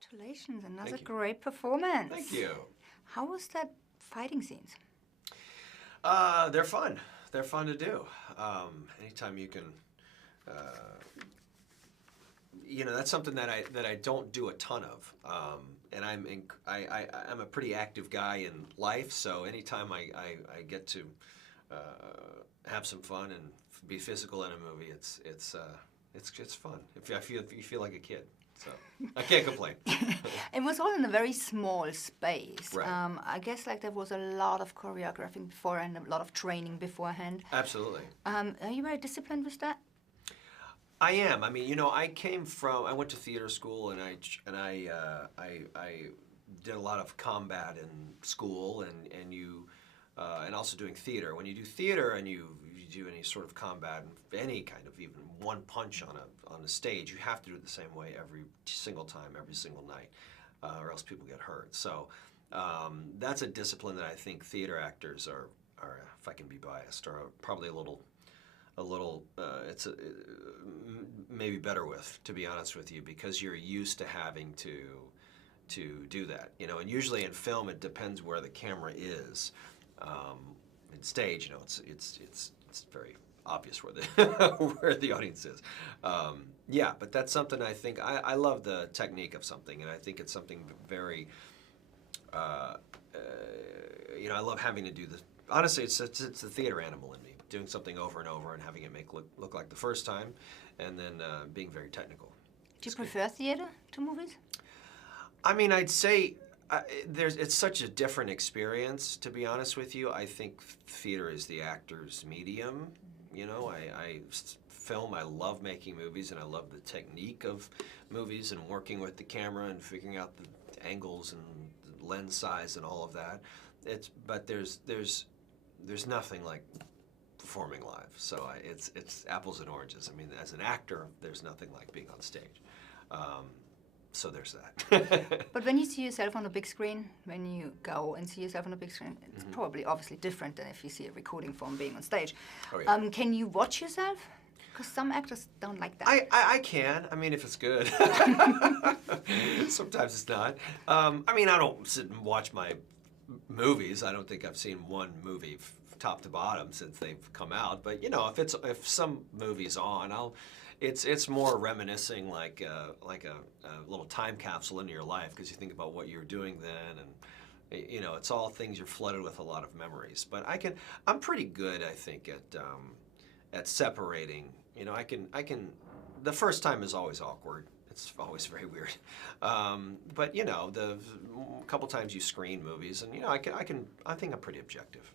Congratulations, another great performance. Thank you. How was that fighting scenes? They're fun. They're fun to do. Anytime you can, that's something that I don't do a ton of. And I'm a pretty active guy in life, so anytime I get to have some fun and be physical in a movie, it's fun. You feel like a kid. So I can't complain. It was all in a very small space. Right. I guess there was a lot of choreographing before and a lot of training beforehand. Absolutely. Are you very disciplined with that? I am. I mean, I went to theater school and I did a lot of combat in school and also doing theater. When you do theater and you do any sort of combat, any kind of even one punch on a stage, you have to do it the same way every single time, every single night, or else people get hurt. So that's a discipline that I think theater actors are, if I can be biased, are probably a little maybe better with, to be honest with you, because you're used to having to do that. And usually in film it depends where the camera is. In stage, it's very obvious where the where the audience is. But that's something I think I love the technique of something, and I think it's something very. I love having to do this. Honestly, it's the theater animal in me, doing something over and over and having it look like the first time, and then being very technical. Do you prefer theater to movies? I mean, I'd say. It's such a different experience, to be honest with you. I think theater is the actor's medium. Film, I love making movies, and I love the technique of movies and working with the camera and figuring out the angles and the lens size and all of that. But there's nothing like performing live. So it's apples and oranges. I mean, as an actor, there's nothing like being on stage. So there's that. But when you see yourself on a big screen, when you go and see yourself on a big screen, it's probably obviously different than if you see a recording from being on stage. Oh, yeah. Can you watch yourself? Because some actors don't like that. I can. I mean, if it's good. Sometimes it's not. I don't sit and watch my movies. I don't think I've seen one movie top to bottom since they've come out. But if some movie's on, it's more reminiscing like a little time capsule into your life, because you think about what you were doing then, and it's all things you're flooded with a lot of memories. But I'm pretty good, I think, at separating. I can. The first time is always awkward. It's always very weird. But the couple times you screen movies, and I think I'm pretty objective.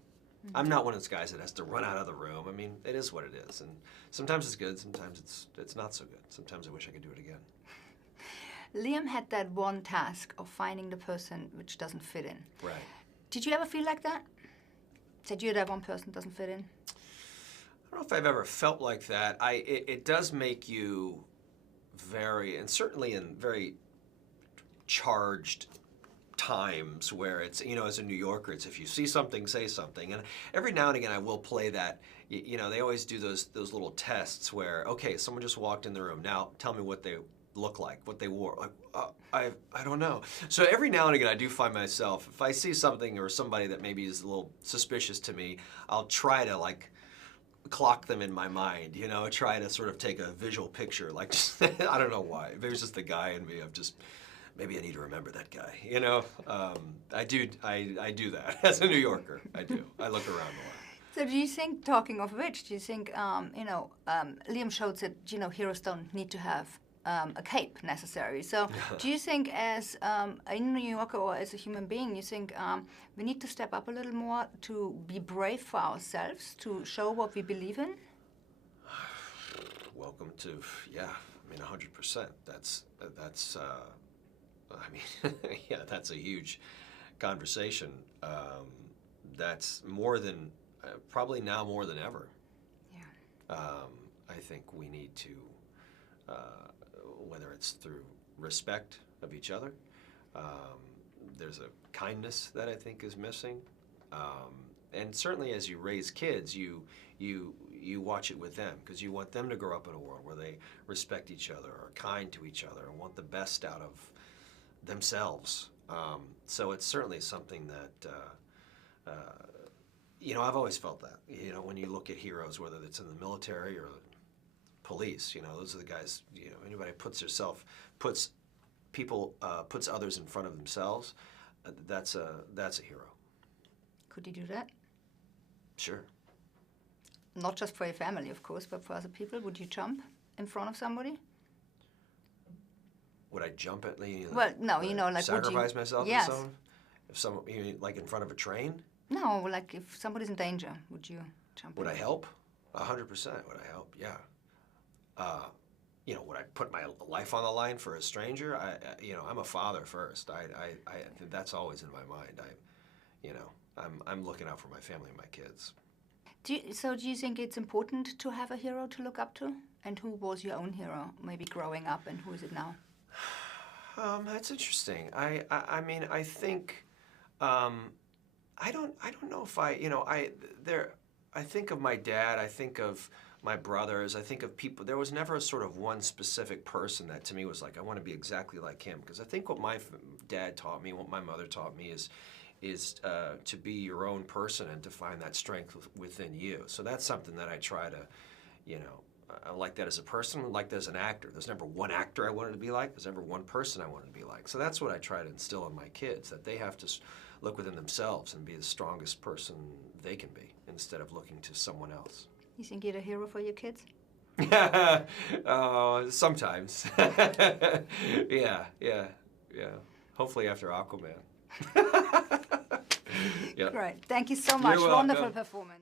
I'm not one of those guys that has to run out of the room. I mean, it is what it is, and sometimes it's good, sometimes it's not so good. Sometimes I wish I could do it again. Liam had that one task of finding the person which doesn't fit in. Right. Did you ever feel like that? That you're that one person that doesn't fit in? I don't know if I've ever felt like that. It does make you very, and certainly in very charged times where it's, as a New Yorker, it's if you see something, say something. And every now and again I will play that. They always do those little tests where, okay, someone just walked in the room. Now tell me what they look like, what they wore. Like, I don't know. So every now and again I do find myself, if I see something or somebody that maybe is a little suspicious to me, I'll try to clock them in my mind, try to sort of take a visual picture. I don't know why. Maybe it's just the guy in me of just, maybe I need to remember that guy. I do that as a New Yorker. I do. I look around a lot. So do you think, talking of which, do you think, Liam showed that, heroes don't need to have a cape necessary. So do you think as a New Yorker or as a human being, you think we need to step up a little more to be brave for ourselves, to show what we believe in? Welcome to, 100%. That's that's a huge conversation. That's more than, probably now more than ever. Yeah. I think we need to, whether it's through respect of each other, there's a kindness that I think is missing. And certainly as you raise kids, you watch it with them, because you want them to grow up in a world where they respect each other, are kind to each other, and want the best out of themselves. So it's certainly something that, I've always felt that. When you look at heroes, whether it's in the military or police, those are the guys, anybody puts others in front of themselves, that's a hero. Could you do that? Sure. Not just for your family, of course, but for other people. Would you jump in front of somebody? Would I jump at Well, no, like sacrifice myself? Yes. For someone? If someone, like in front of a train? No, like if somebody's in danger, would you jump in? Would I help? 100% would I help, yeah. Would I put my life on the line for a stranger? I'm a father first. I that's always in my mind. I'm looking out for my family and my kids. Do you think it's important to have a hero to look up to? And who was your own hero, maybe growing up, and who is it now? That's interesting. I think I don't know if I think of my dad. I think of my brothers. I think of people. There was never a sort of one specific person that to me was like, I want to be exactly like him. Because I think what my dad taught me, what my mother taught me is to be your own person and to find that strength within you. So that's something that I try to, I like that as a person, I like that as an actor. There's never one actor I wanted to be like. There's never one person I wanted to be like. So that's what I try to instill in my kids, that they have to look within themselves and be the strongest person they can be instead of looking to someone else. You think you're a hero for your kids? Sometimes. Yeah. Hopefully after Aquaman. Yep. Great. Thank you so much. Wonderful performance.